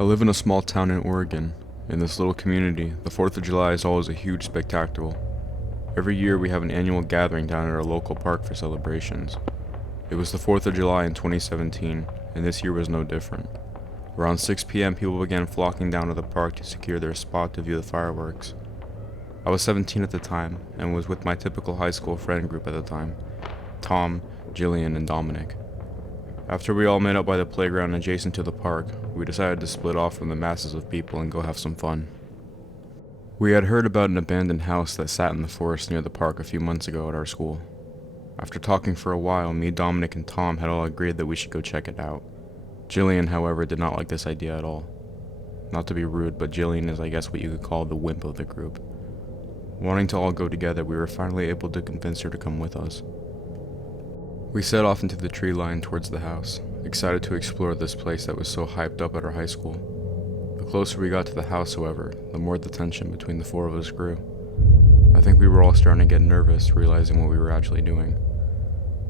I live in a small town in Oregon. In this little community, the 4th of July is always a huge spectacle. Every year we have an annual gathering down at our local park for celebrations. It was the 4th of July in 2017, and this year was no different. Around 6 p.m. people began flocking down to the park to secure their spot to view the fireworks. I was 17 at the time, and was with my typical high school friend group at the time: Tom, Jillian, and Dominic. After we all met up by the playground adjacent to the park, we decided to split off from the masses of people and go have some fun. We had heard about an abandoned house that sat in the forest near the park a few months ago at our school. After talking for a while, me, Dominic, and Tom had all agreed that we should go check it out. Jillian, however, did not like this idea at all. Not to be rude, but Jillian is, I guess, what you could call the wimp of the group. Wanting to all go together, we were finally able to convince her to come with us. We set off into the tree line towards the house, excited to explore this place that was so hyped up at our high school. The closer we got to the house, however, the more the tension between the four of us grew. I think we were all starting to get nervous, realizing what we were actually doing.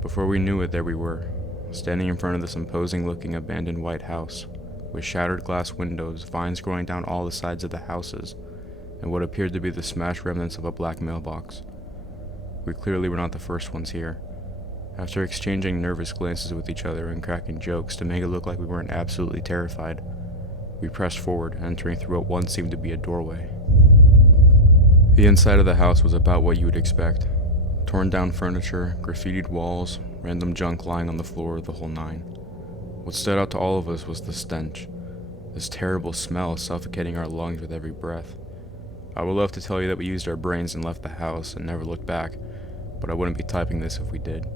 Before we knew it, there we were, standing in front of this imposing-looking abandoned white house, with shattered glass windows, vines growing down all the sides of the houses, and what appeared to be the smashed remnants of a black mailbox. We clearly were not the first ones here. After exchanging nervous glances with each other and cracking jokes to make it look like we weren't absolutely terrified, we pressed forward, entering through what once seemed to be a doorway. The inside of the house was about what you would expect. Torn down furniture, graffitied walls, random junk lying on the floor, the whole nine. What stood out to all of us was the stench, this terrible smell suffocating our lungs with every breath. I would love to tell you that we used our brains and left the house and never looked back, but I wouldn't be typing this if we did.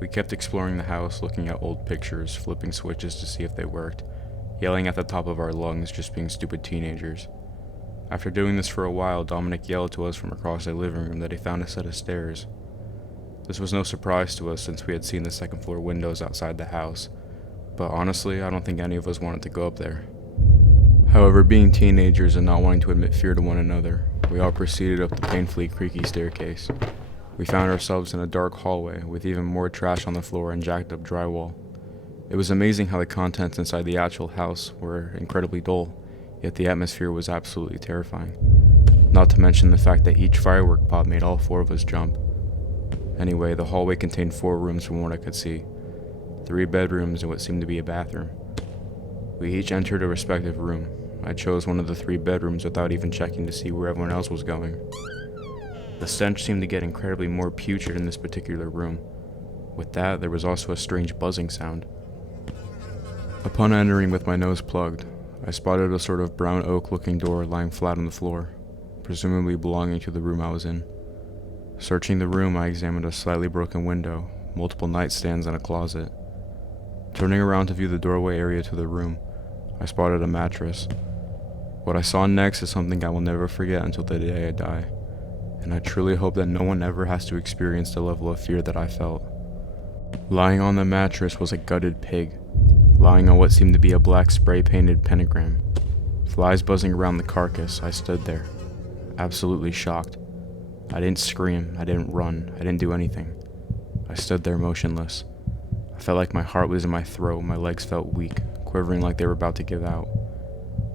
We kept exploring the house, looking at old pictures, flipping switches to see if they worked, yelling at the top of our lungs, just being stupid teenagers. After doing this for a while, Dominic yelled to us from across the living room that he found a set of stairs. This was no surprise to us since we had seen the second floor windows outside the house, but honestly, I don't think any of us wanted to go up there. However, being teenagers and not wanting to admit fear to one another, we all proceeded up the painfully creaky staircase. We found ourselves in a dark hallway with even more trash on the floor and jacked up drywall. It was amazing how the contents inside the actual house were incredibly dull, yet the atmosphere was absolutely terrifying. Not to mention the fact that each firework pop made all four of us jump. Anyway, the hallway contained 4 rooms from what I could see, 3 bedrooms and what seemed to be a bathroom. We each entered a respective room. I chose one of the 3 bedrooms without even checking to see where everyone else was going. The stench seemed to get incredibly more putrid in this particular room. With that, there was also a strange buzzing sound. Upon entering with my nose plugged, I spotted a sort of brown oak-looking door lying flat on the floor, presumably belonging to the room I was in. Searching the room, I examined a slightly broken window, multiple nightstands, and a closet. Turning around to view the doorway area to the room, I spotted a mattress. What I saw next is something I will never forget until the day I die, and I truly hope that no one ever has to experience the level of fear that I felt. Lying on the mattress was a gutted pig, lying on what seemed to be a black spray-painted pentagram. Flies buzzing around the carcass, I stood there, absolutely shocked. I didn't scream, I didn't run, I didn't do anything. I stood there motionless. I felt like my heart was in my throat, my legs felt weak, quivering like they were about to give out.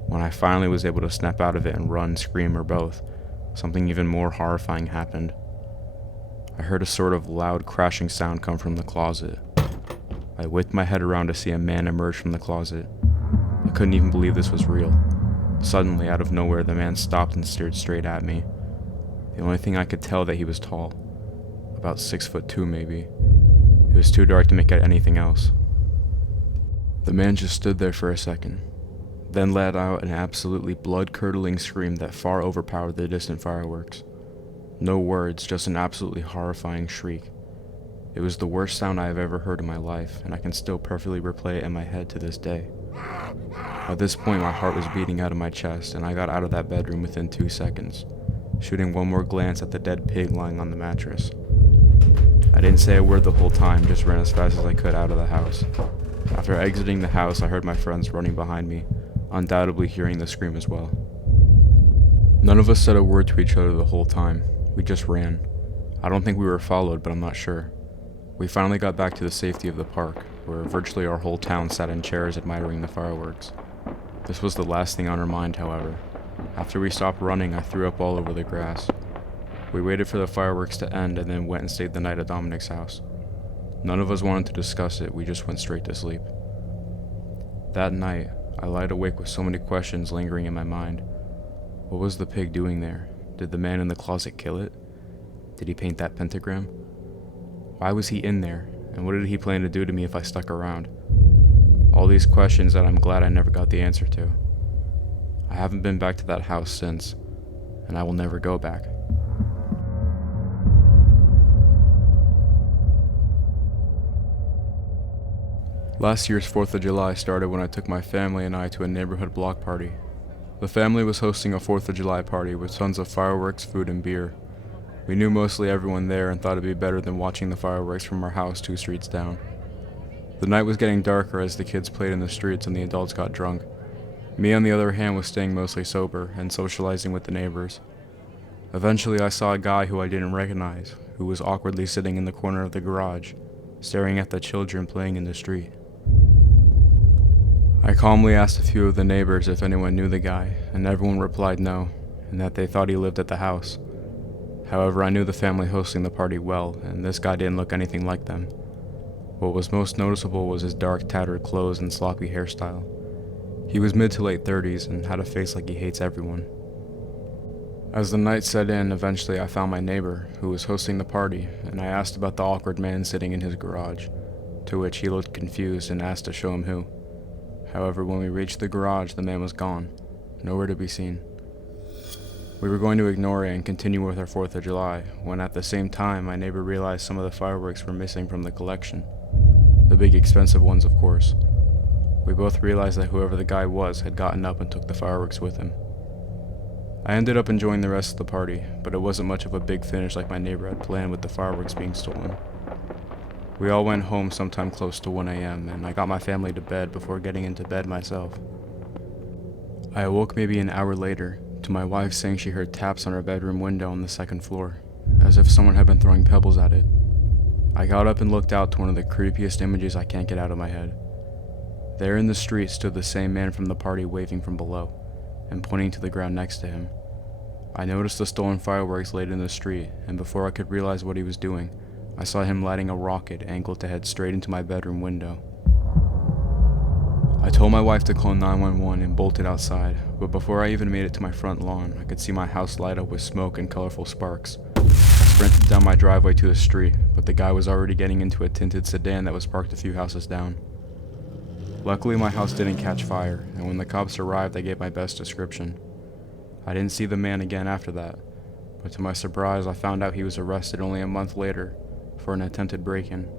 When I finally was able to snap out of it and run, scream, or both, something even more horrifying happened. I heard a sort of loud crashing sound come from the closet. I whipped my head around to see a man emerge from the closet. I couldn't even believe this was real. Suddenly, out of nowhere, the man stopped and stared straight at me. The only thing I could tell that he was tall, about 6'2" maybe. It was too dark to make out anything else. The man just stood there for a second, then let out an absolutely blood-curdling scream that far overpowered the distant fireworks. No words, just an absolutely horrifying shriek. It was the worst sound I have ever heard in my life, and I can still perfectly replay it in my head to this day. At this point, my heart was beating out of my chest, and I got out of that bedroom within 2 seconds, shooting one more glance at the dead pig lying on the mattress. I didn't say a word the whole time, just ran as fast as I could out of the house. After exiting the house, I heard my friends running behind me, undoubtedly hearing the scream as well. None of us said a word to each other the whole time. We just ran. I don't think we were followed, but I'm not sure. We finally got back to the safety of the park, where virtually our whole town sat in chairs admiring the fireworks. This was the last thing on our mind, however. After we stopped running, I threw up all over the grass. We waited for the fireworks to end and then went and stayed the night at Dominic's house. None of us wanted to discuss it, we just went straight to sleep. That night, I lied awake with so many questions lingering in my mind. What was the pig doing there? Did the man in the closet kill it? Did he paint that pentagram? Why was he in there, and what did he plan to do to me if I stuck around? All these questions that I'm glad I never got the answer to. I haven't been back to that house since, and I will never go back. Last year's 4th of July started when I took my family and I to a neighborhood block party. The family was hosting a 4th of July party with tons of fireworks, food, and beer. We knew mostly everyone there and thought it'd be better than watching the fireworks from our house 2 streets down. The night was getting darker as the kids played in the streets and the adults got drunk. Me, on the other hand, was staying mostly sober and socializing with the neighbors. Eventually, I saw a guy who I didn't recognize, who was awkwardly sitting in the corner of the garage, staring at the children playing in the street. I calmly asked a few of the neighbors if anyone knew the guy, and everyone replied no, and that they thought he lived at the house. However, I knew the family hosting the party well, and this guy didn't look anything like them. What was most noticeable was his dark, tattered clothes and sloppy hairstyle. He was mid to late 30s and had a face like he hates everyone. As the night set in, eventually I found my neighbor, who was hosting the party, and I asked about the awkward man sitting in his garage, to which he looked confused and asked to show him who. However, when we reached the garage, the man was gone, nowhere to be seen. We were going to ignore it and continue with our 4th of July, when at the same time my neighbor realized some of the fireworks were missing from the collection. The big expensive ones, of course. We both realized that whoever the guy was had gotten up and took the fireworks with him. I ended up enjoying the rest of the party, but it wasn't much of a big finish like my neighbor had planned with the fireworks being stolen. We all went home sometime close to 1 a.m., and I got my family to bed before getting into bed myself. I awoke maybe an hour later to my wife saying she heard taps on her bedroom window on the 2nd floor, as if someone had been throwing pebbles at it. I got up and looked out to one of the creepiest images I can't get out of my head. There in the street stood the same man from the party waving from below, and pointing to the ground next to him. I noticed the stolen fireworks laid in the street, and before I could realize what he was doing, I saw him lighting a rocket angled to head straight into my bedroom window. I told my wife to call 911 and bolted outside, but before I even made it to my front lawn, I could see my house light up with smoke and colorful sparks. I sprinted down my driveway to the street, but the guy was already getting into a tinted sedan that was parked a few houses down. Luckily, my house didn't catch fire, and when the cops arrived, I gave my best description. I didn't see the man again after that, but to my surprise, I found out he was arrested only a month later for an attempted break-in.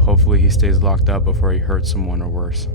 Hopefully he stays locked up before he hurts someone or worse.